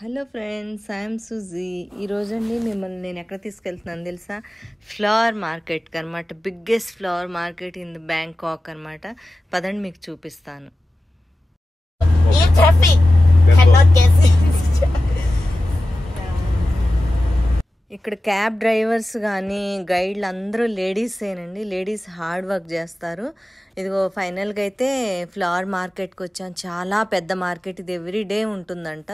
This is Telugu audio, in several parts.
Hello friends, I am Suji. ఈరోజండి మిమ్మల్ని నేను ఎక్కడ తీసుకెళ్తున్నాను తెలుసా? ఫ్లవర్ మార్కెట్కి అనమాట. Biggest flower market in Bangkok అనమాట. పదండి మీకు చూపిస్తాను. ఇక్కడ క్యాబ్ డ్రైవర్స్ కానీ గైడ్లు అందరూ లేడీసేనండి. లేడీస్ హార్డ్ వర్క్ చేస్తారు. ఇదిగో ఫైనల్గా అయితే ఫ్లవర్ మార్కెట్కి వచ్చాను. చాలా పెద్ద మార్కెట్ ఇది, ఎవ్రీ డే ఉంటుందంట.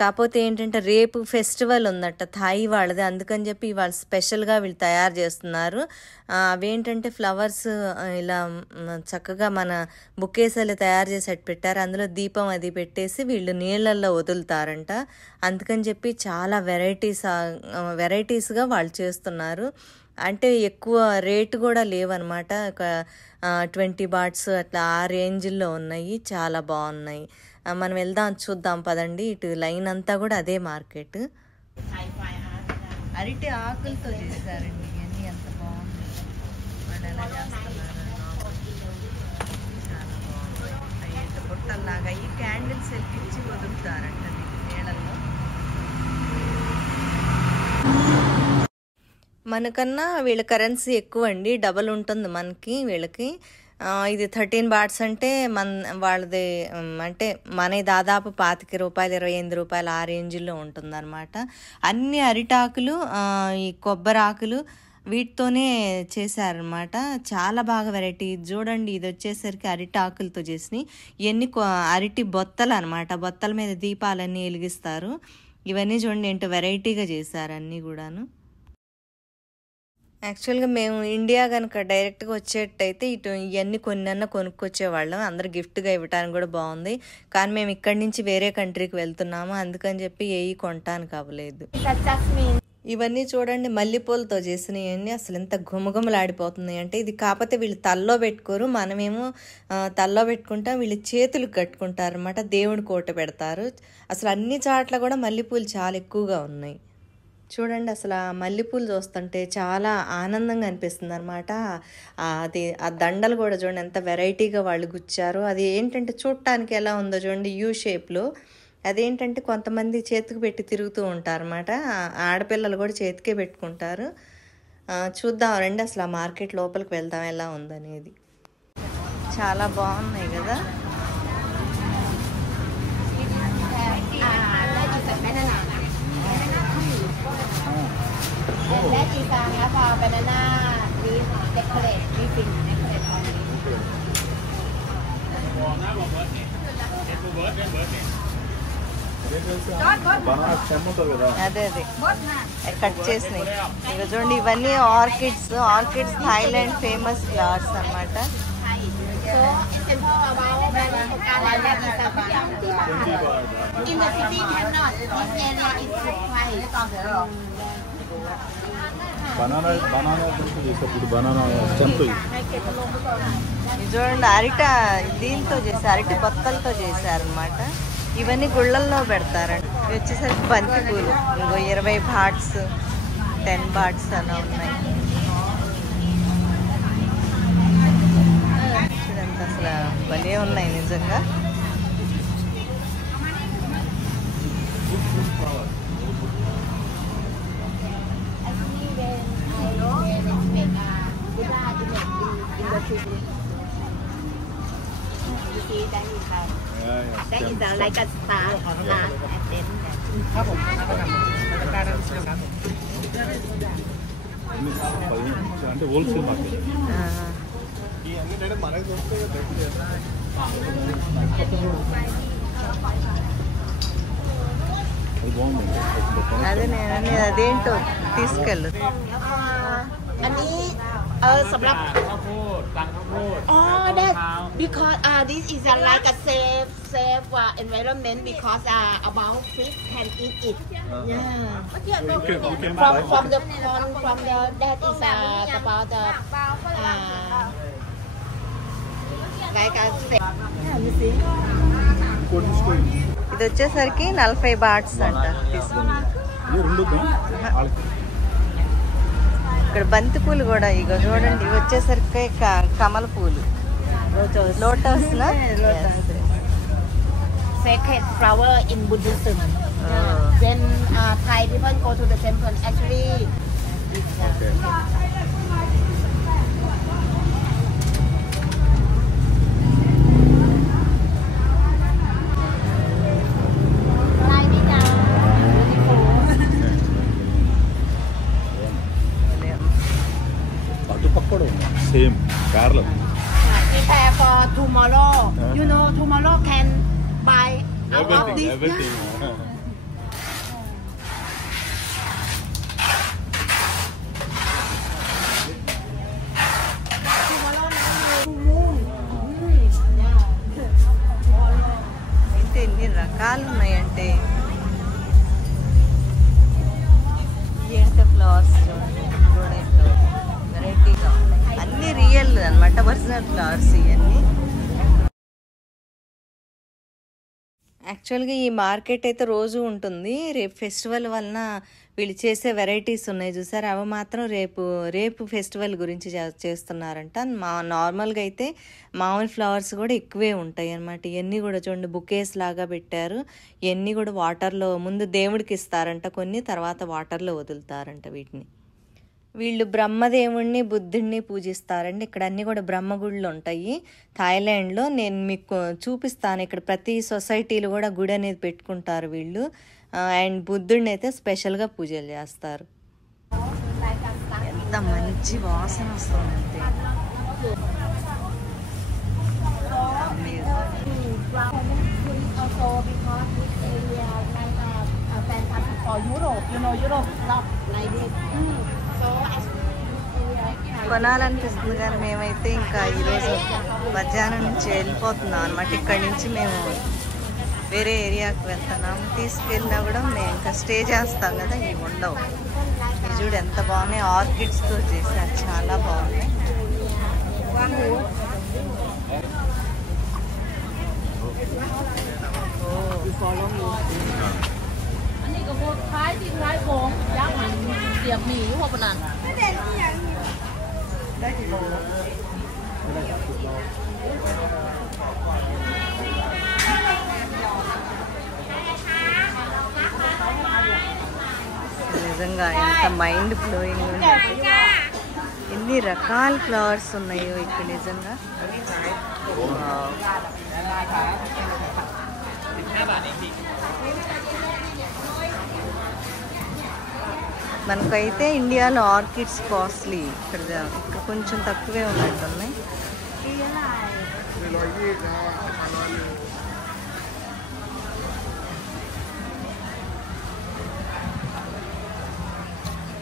కాకపోతే ఏంటంటే రేపు ఫెస్టివల్ ఉందట థాయి వాళ్ళది, అందుకని చెప్పి వాళ్ళు స్పెషల్గా వీళ్ళు తయారు చేస్తున్నారు. అవేంటంటే ఫ్లవర్స్ ఇలా చక్కగా మన బుకేసాలు తయారు చేసి పెట్టారు. అందులో దీపం అది పెట్టేసి వీళ్ళు నీళ్ళల్లో వదులుతారంట. అందుకని చెప్పి చాలా వెరైటీస్గా వాళ్ళు చేస్తున్నారు. అంటే ఎక్కువ రేటు కూడా లేవన్నమాట. ఒక 20 బాట్స్ అట్లా ఆ రేంజ్లో ఉన్నాయి. చాలా బాగున్నాయి. మనం వెళ్దాం, చూద్దాం పదండి. ఇటు లైన్ అంతా కూడా అదే మార్కెట్. అరటి ఆకులతో చేశారండి ఇవన్నీ, ఎంత బాగుంది. వాళ్ళు ఎలా చేస్తున్నారు, చాలా బాగుంది. అవి బుట్టల్లాగా ఈ క్యాండిల్స్ వెలిగించి వదులుతారంట నీళ్ళల్లో. మనకన్నా వీళ్ళ కరెన్సీ ఎక్కువ అండి, డబల్ ఉంటుంది మనకి వీళ్ళకి. ఇది 13 బాట్స్ అంటే వాళ్ళది అంటే మన దాదాపు 25 రూపాయలు 28 రూపాయలు ఆ రేంజ్లో ఉంటుందన్నమాట. అన్ని అరిటాకులు, ఈ కొబ్బరి ఆకులు వీటితోనే చేశారనమాట. చాలా బాగా వెరైటీ. చూడండి, ఇది వచ్చేసరికి అరిటాకులతో చేసినాయి. ఇవన్నీ అరటి బొత్తలు అనమాట. బొత్తల మీద దీపాలన్నీ వెలిగిస్తారు. ఇవన్నీ చూడండి ఏంటో వెరైటీగా చేశారు అన్నీ కూడాను. యాక్చువల్గా మేము ఇండియా కనుక డైరెక్ట్గా వచ్చేటైతే ఇటు ఇవన్నీ కొన్నన్నా కొనుక్కొచ్చేవాళ్ళం. అందరు గిఫ్ట్గా ఇవ్వటానికి కూడా బాగుంది. కానీ మేము ఇక్కడి నుంచి వేరే కంట్రీకి వెళ్తున్నాము, అందుకని చెప్పి ఏవి కొనటానికి అవ్వలేదు. ఇవన్నీ చూడండి, మల్లెపూలతో చేసినవన్నీ అసలు ఎంత గుమగుమలాడిపోతున్నాయి అంటే. ఇది కాకపోతే వీళ్ళు తల్లో పెట్టుకోరు, మనమేమో తల్లో పెట్టుకుంటాం, వీళ్ళు చేతులకు కట్టుకుంటారు అనమాట. దేవుడి కోట పెడతారు. అసలు అన్ని చాట్ల కూడా మల్లెపూలు చాలా ఎక్కువగా ఉన్నాయి. చూడండి, అసలు ఆ మల్లెపూలు చూస్తుంటే చాలా ఆనందంగా అనిపిస్తుంది అనమాట. అది ఆ దండలు కూడా చూడండి ఎంత వెరైటీగా వాళ్ళు గుచ్చారు. అది ఏంటంటే చూడటానికి ఎలా ఉందో చూడండి, యూ షేప్లో. అదేంటంటే కొంతమంది చేతికి పెట్టి తిరుగుతూ ఉంటారు అనమాట. ఆడపిల్లలు కూడా చేతికే పెట్టుకుంటారు. చూద్దాం రండి, అసలు ఆ మార్కెట్ లోపలికి వెళ్దాం ఎలా ఉందనేది. చాలా బాగున్నాయి కదా. That is for banana leaf decorate, leafing decorate on it. అదే కట్ చేసినాయి. ఇక చూడండి, ఇవన్నీ orchids. Orchids Thailand famous flowers అనమాట. So in the city cannot. This area is required. చూడండి, దీంతో చేశారు, అరటి బొత్తలతో చేశారనమాట. ఇవన్నీ గుళ్ళల్లో పెడతారండి. ఇవి వచ్చేసరికి బంతి పూలు. ఇంకో 20 బాట్స్ 10 బాట్స్ అలా ఉన్నాయి. చూడండి, అసలు భలే ఉన్నాయి నిజంగా. That is like a star and then అంటే హోల్సేల్ మార్కెట్. అదే నేను అదేంటో తీసుకెళ్ళు. Sabab. Oh, that because this is like a safe environment because about fish can eat it. Yeah. From the that is about the like a safe. Yeah, you see. ఇది వచ్చేసరికి 40 బాట్స్ అంట. ఇక్కడ బంతి పూలు కూడా ఇగో చూడండి. ఇవి వచ్చేసరికి కమల పూలు, lotus. Sacred flower in Buddhism. When Thai people go to the temple, actually, it's, Okay. sliding down. అటుపక్క కూడా ఉంది same parallel. Prepare for tomorrow. You know, tomorrow can buy out of this. Everything. అంటే ఎన్ని రకాలు ఉన్నాయంటే ఏంటో ఫ్లవర్స్ వెరైటీగా ఉన్నాయి. అన్ని రియల్ అన్నమాట, ఒరిజినల్ ఫ్లవర్స్ ఇవన్నీ. యాక్చువల్గా ఈ మార్కెట్ అయితే రోజు ఉంటుంది. రేపు ఫెస్టివల్ వలన వీళ్ళు చేసే వెరైటీస్ ఉన్నాయి చూసారు, అవి మాత్రం రేపు ఫెస్టివల్ గురించి చేస్తున్నారంట. నార్మల్గా అయితే మామూలు ఫ్లవర్స్ కూడా ఎక్కువే ఉంటాయి అన్నమాట. ఇవన్నీ కూడా చూడండి బుకేస్ లాగా పెట్టారు. ఇవన్నీ కూడా వాటర్లో ముందు దేవుడికి ఇస్తారంట కొన్ని, తర్వాత వాటర్లో వదులుతారంట వీటిని. వీళ్ళు బ్రహ్మదేవుణ్ణి బుద్ధుడిని పూజిస్తారండి. ఇక్కడ అన్నీ కూడా బ్రహ్మగుళ్ళు ఉంటాయి థాయిలాండ్లో. నేను మీకు చూపిస్తాను. ఇక్కడ ప్రతి సొసైటీలో కూడా గుడి అనేది పెట్టుకుంటారు వీళ్ళు. అండ్ బుద్ధుడిని అయితే స్పెషల్గా పూజలు చేస్తారు. ఎంత మంచి వాసన వస్తుందంటే కొనాలనిపిస్తుంది. కానీ మేమైతే ఇంకా ఈరోజు మధ్యాహ్నం నుంచి వెళ్ళిపోతున్నాం అనమాట. ఇక్కడి నుంచి మేము వేరే ఏరియాకి వెళ్తున్నాము. తీసుకెళ్ళినా కూడా మేము ఇంకా స్టే చేస్తాం కదా, ఇవి ఉండవు. ఇది చూడు ఎంత బాగున్నాయి, ఆర్కిడ్స్తో చేశారు, చాలా బాగున్నాయి. నిజంగా ఎంత మైండ్ బ్లోయింగ్ ఉంది. ఎన్ని రకాల ఫ్లవర్స్ ఉన్నాయో ఇక్కడ నిజంగా. మనకైతే ఇండియాలో ఆర్కిడ్స్ కాస్ట్లీ, ఇక్కడ కొంచెం తక్కువే ఉన్నట్టున్నాయి.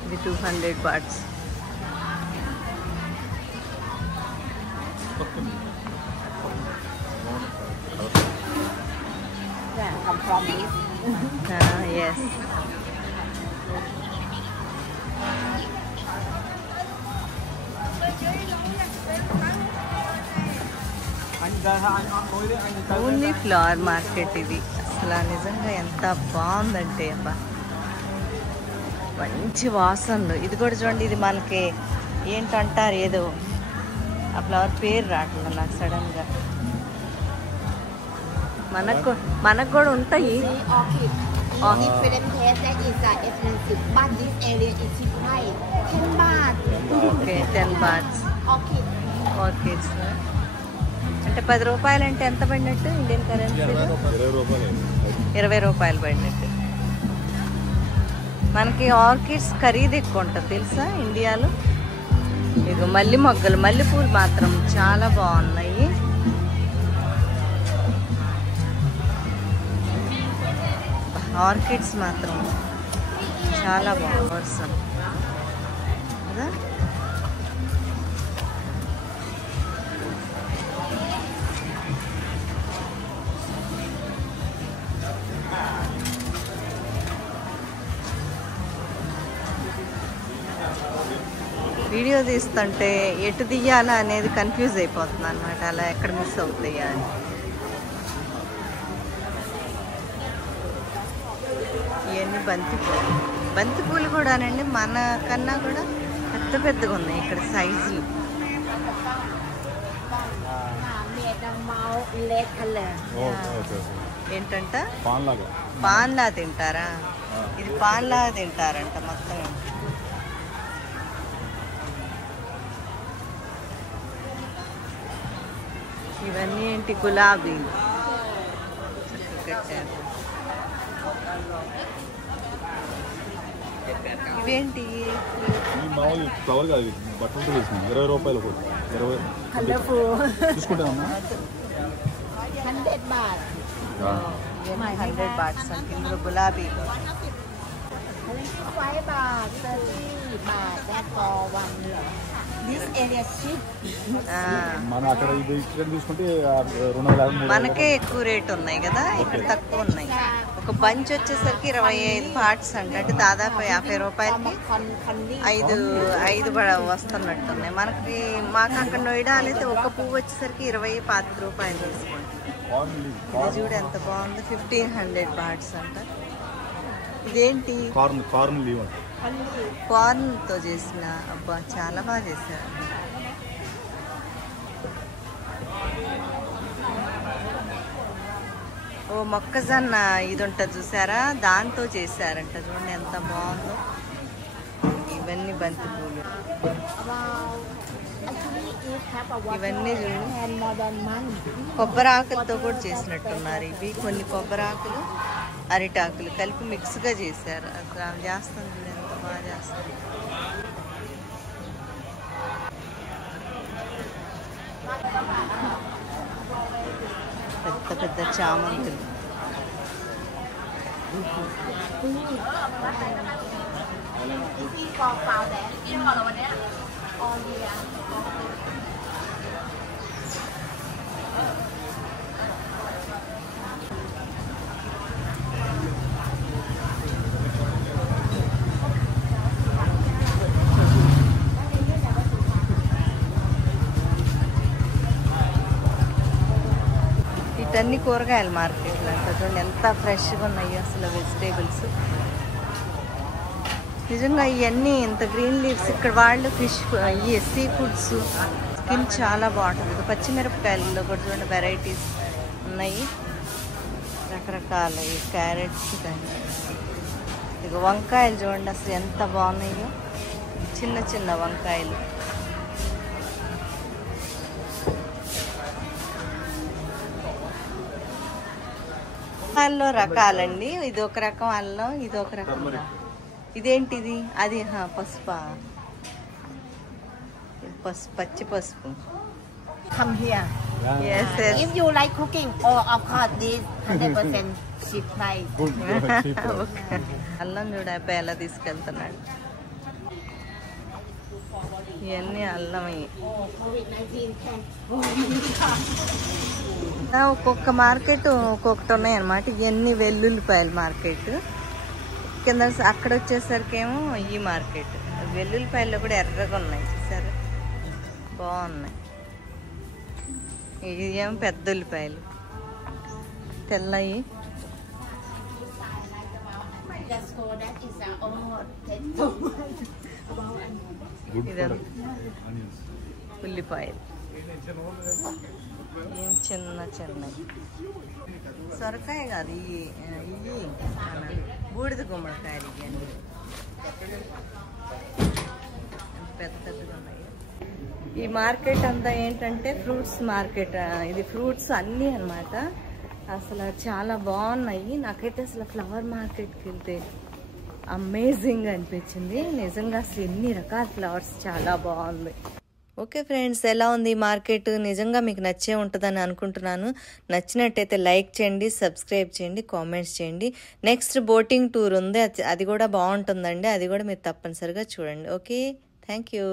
ఇది 200 bahts. Come from this. Yes. Only flower market ఇది. అసలు నిజంగా ఎంత బాగుందంటే అబ్బా, మంచి వాసనలు. ఇది కూడా చూడండి, ఇది మనకి ఏంటంటారు ఏదో, ఆ ఫ్లవర్ పేరు రావట్లేదు నాకు సడన్గా. మనకు కూడా ఉంటాయి. Different taste that is expensive, but this area is cheap price. 10 baht. Okay 10 bahts. Orchids అంటే 10 రూపాయలు అంటే ఎంత పడినట్టు ఇండియన్ కరెన్సీ? 20 రూపాయలు పడినట్టు. మనకి ఆర్కిడ్స్ ఖరీదు ఎక్కువ ఉంటుంది తెలుసా ఇండియాలో. ఇదిగో మల్లె మొగ్గలు, మల్లెపూలు మాత్రం చాలా బాగున్నాయి. ఆర్కిడ్స్ మాత్రం చాలా బాగుంది వర్షం కదా. వీడియో తీస్తుంటే ఎటు తీయాలా అనేది కన్ఫ్యూజ్ అయిపోతుంది అనమాట. అలా ఎక్కడ మిస్ అవుతాయా అని. ఇవన్నీ బంతిపూలు కూడానండి మన కన్నా కూడా పెద్దగా ఉన్నాయి ఇక్కడ సైజులు. ఏంటంట పాన్లాగా. పాన్లా తింటారా? ఇది పాన్లా తింటారంట మొత్తం. ఇవన్నీ ఏంటి? గులాబీ కట్టారు. ఇవేంటి? ఈ మామూలు ఫ్లవర్ కాదు, బట్టలతో వేసినాం. 20 రూపాయలు కూడా. 20 తీసుకుంటామమ్మా. 100 baht. 100 బాట్స్ అంటే ఇందులో గులాబీ. 25 baht, 30 baht. That's for one. This area cheap. మన అక్కడ ఇది ఇక్కడ తీసుకుంటే 250. మనకే ఎక్కువ రేట్ ఉన్నాయి కదా, ఇక్కడ తక్కువ ఉన్నాయి. ఒక బంచ్ వచ్చేసరికి 25 బాట్స్ అంటే దాదాపు 50 రూపాయలకి 5 వస్తున్నట్టున్నాయి. మాకు అక్కడ నోయిడాలో అయితే ఒక పువ్వు వచ్చేసరికి 20-25 రూపాయలు తీసుకుంటాం. ఇది చూడు ఎంత బాగుంది. 1500 బాట్స్ అంట. ఇదేంటి? కార్న్ లీవ్ అంట. కార్న్ తో చేసిన. అబ్బా చాలా బాగా చేశారు. ఓ మొక్కజొన్న ఇది ఉంటుంది చూసారా, దాంతో చేశారంట. చూడండి ఎంత బాగుందో. ఇవన్నీ బంతి పూలు. ఇవన్నీ చూడు కొబ్బరి ఆకులతో కూడా చేసినట్టున్నారు. ఇవి కొన్ని కొబ్బరి ఆకులు, అరిటాకులు కలిపి మిక్స్గా చేశారు. అసలు చేస్తాను చూడు ఎంత బాగా చేస్తారు. పెద్ద పెద్ద చామంతులు. ఇటన్నీ కూరగాయల మార్కెట్లు అంట. చూడండి ఎంత ఫ్రెష్గా ఉన్నాయి అసలు వెజిటేబుల్స్. నిజంగా ఇవన్నీ ఇంత గ్రీన్ లీవ్స్. ఇక్కడ వాళ్ళు ఫిష్, సీ ఫుడ్స్, స్కిన్ చాలా బాగుంటుంది. పచ్చిమిరపకాయలలో కూడా చూడండి వెరైటీస్ ఉన్నాయి రకరకాల. క్యారెట్స్ కానీ ఇక వంకాయలు చూడండి అసలు ఎంత బాగున్నాయో. చిన్న చిన్న వంకాయలు. అల్లంలో రకాలండి. ఇది ఒక రకం అల్లం, ఇది ఒక రకం. ఇదేంటిది? అది పసుపా? పసుపు, పచ్చి పసుపు. Come here. Yes, yes. If you like cooking, oh, of course, this 100% cheap price. అల్లం చూడ అబ్బాయి ఎలా తీసుకెళ్తున్నాడు. ఇవన్నీ అల్లం. ఒక్కొక్క మార్కెట్ ఒక్కొక్కటి ఉన్నాయి అన్నమాట. ఇవన్నీ వెల్లుల్లిపాయల మార్కెట్. కింద అక్కడ వచ్చేసరికి ఏమో ఈ మార్కెట్. వెల్లుల్లిపాయల్లో కూడా ఎర్రగా ఉన్నాయి చూసారు, బాగున్నాయి. ఇది ఏమో పెద్ద ఉల్లిపాయలు తెల్లయి. ఉల్లిపాయలు ఏం చిన్న చిన్నవి. సొరకాయ కాదు, ఇవి బూడిద గుమ్మడికాయలు. ఇవన్నీ పెద్దగా ఉన్నాయి. ఈ మార్కెట్ అంతా ఏంటంటే ఫ్రూట్స్ మార్కెట్. ఇది ఫ్రూట్స్ అన్నీ అన్నమాట. అసలు చాలా బాగున్నాయి. నాకైతే అసలు ఫ్లవర్ మార్కెట్కి వెళ్తే అమేజింగ్ అనిపించింది నిజంగా. అసలు ఎన్ని రకాల ఫ్లవర్స్, చాలా బాగుంది. ఓకే ఫ్రెండ్స్, ఎలా ఉంది ఈ మార్కెట్? నిజంగా మీకు నచ్చే ఉంటుందని అనుకుంటున్నాను. నచ్చినట్టయితే లైక్ చేయండి, సబ్స్క్రైబ్ చేయండి, కామెంట్స్ చేయండి. నెక్స్ట్ బోటింగ్ టూర్ ఉంది, అది కూడా బాగుంటుందండి. అది కూడా మీరు తప్పనిసరిగా చూడండి. Okay, thank you.